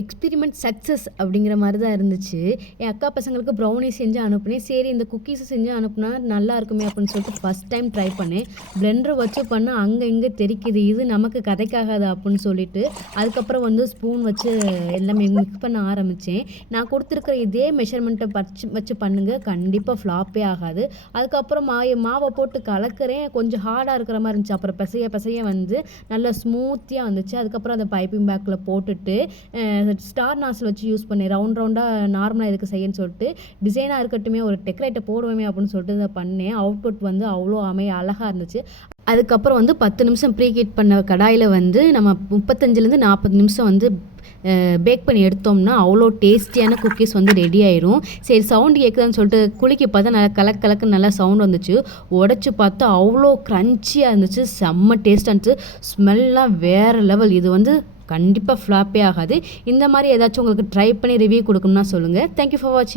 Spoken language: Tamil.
எக்ஸ்பெரிமெண்ட் சக்ஸஸ் அப்படிங்கிற மாதிரி தான் இருந்துச்சு. என் அக்கா பசங்களுக்கு ப்ரௌனி செஞ்சு அனுப்புனேன். சரி இந்த குக்கீஸை செஞ்சு அனுப்புனா நல்லா இருக்குமே அப்படின்னு சொல்லிட்டு ஃபஸ்ட் டைம் ட்ரை பண்ணேன். பிளெண்டர் வச்சு பண்ணால் அங்கே இங்கே தெரிக்குது, இது நமக்கு கதைக்காகாது அப்படின்னு சொல்லிட்டு அதுக்கப்புறம் வந்து ஸ்பூன் வச்சு எல்லாமே மிக்ஸ் பண்ண ஆரம்பித்தேன். நான் கொடுத்துருக்குற இதே மெஷர்மெண்ட்டை வச்சு பண்ணுங்கள், கண்டிப்பாக ஃப்ளாப்பே ஆகாது. அதுக்கப்புறம் மாவை போட்டு கலக்கிறேன், கொஞ்சம் ஹார்டாக இருக்கிற மாதிரி இருந்துச்சு. அப்புறம் பிசைய வந்து நல்லா ஸ்மூத்தியாக வந்துச்சு. அதுக்கப்புறம் அதை பைப்பிங் பேக்கில் போட்டுட்டு ஸ்டார் நாசில் வச்சு யூஸ் பண்ணேன். ரவுண்டாக நார்மலாக இதுக்கு செய்யன்னு சொல்லிட்டு டிசைனாக இருக்கட்டுமே, ஒரு டெக்கரேட்டை போடுவோமே அப்படின்னு சொல்லிட்டு இதை பண்ணேன். அவுட்புட் வந்து அவ்வளோ அழகாக இருந்துச்சு. அதுக்கப்புறம் வந்து 10 நிமிஷம் ப்ரீ ஹீட் பண்ண கடாயில் வந்து நம்ம 35லேருந்து 40 நிமிஷம் வந்து பேக் பண்ணி எடுத்தோம்னா அவ்வளோ டேஸ்டியான குக்கீஸ் வந்து ரெடி ஆயிரும். சரி சவுண்டு கேட்குதான்னு சொல்லிட்டு குலுக்கி பார்த்தா நல்லா கலக்குன்னு நல்லா சவுண்ட் வந்துச்சு. உடச்சி பார்த்தா அவ்வளோ க்ரன்ச்சியாக இருந்துச்சு, செம்ம டேஸ்ட்டாக இருந்துச்சு. ஸ்மெல்லாம் வேறு லெவல். இது வந்து கண்டிப்பாக ஃப்ளாப்பே ஆகாது. இந்த மாதிரி ஏதாச்சும் உங்களுக்கு ட்ரை பண்ணி ரிவ்யூ கொடுக்கணும்னா சொல்லுங்கள். தேங்க்யூ ஃபார் வாட்சிங்.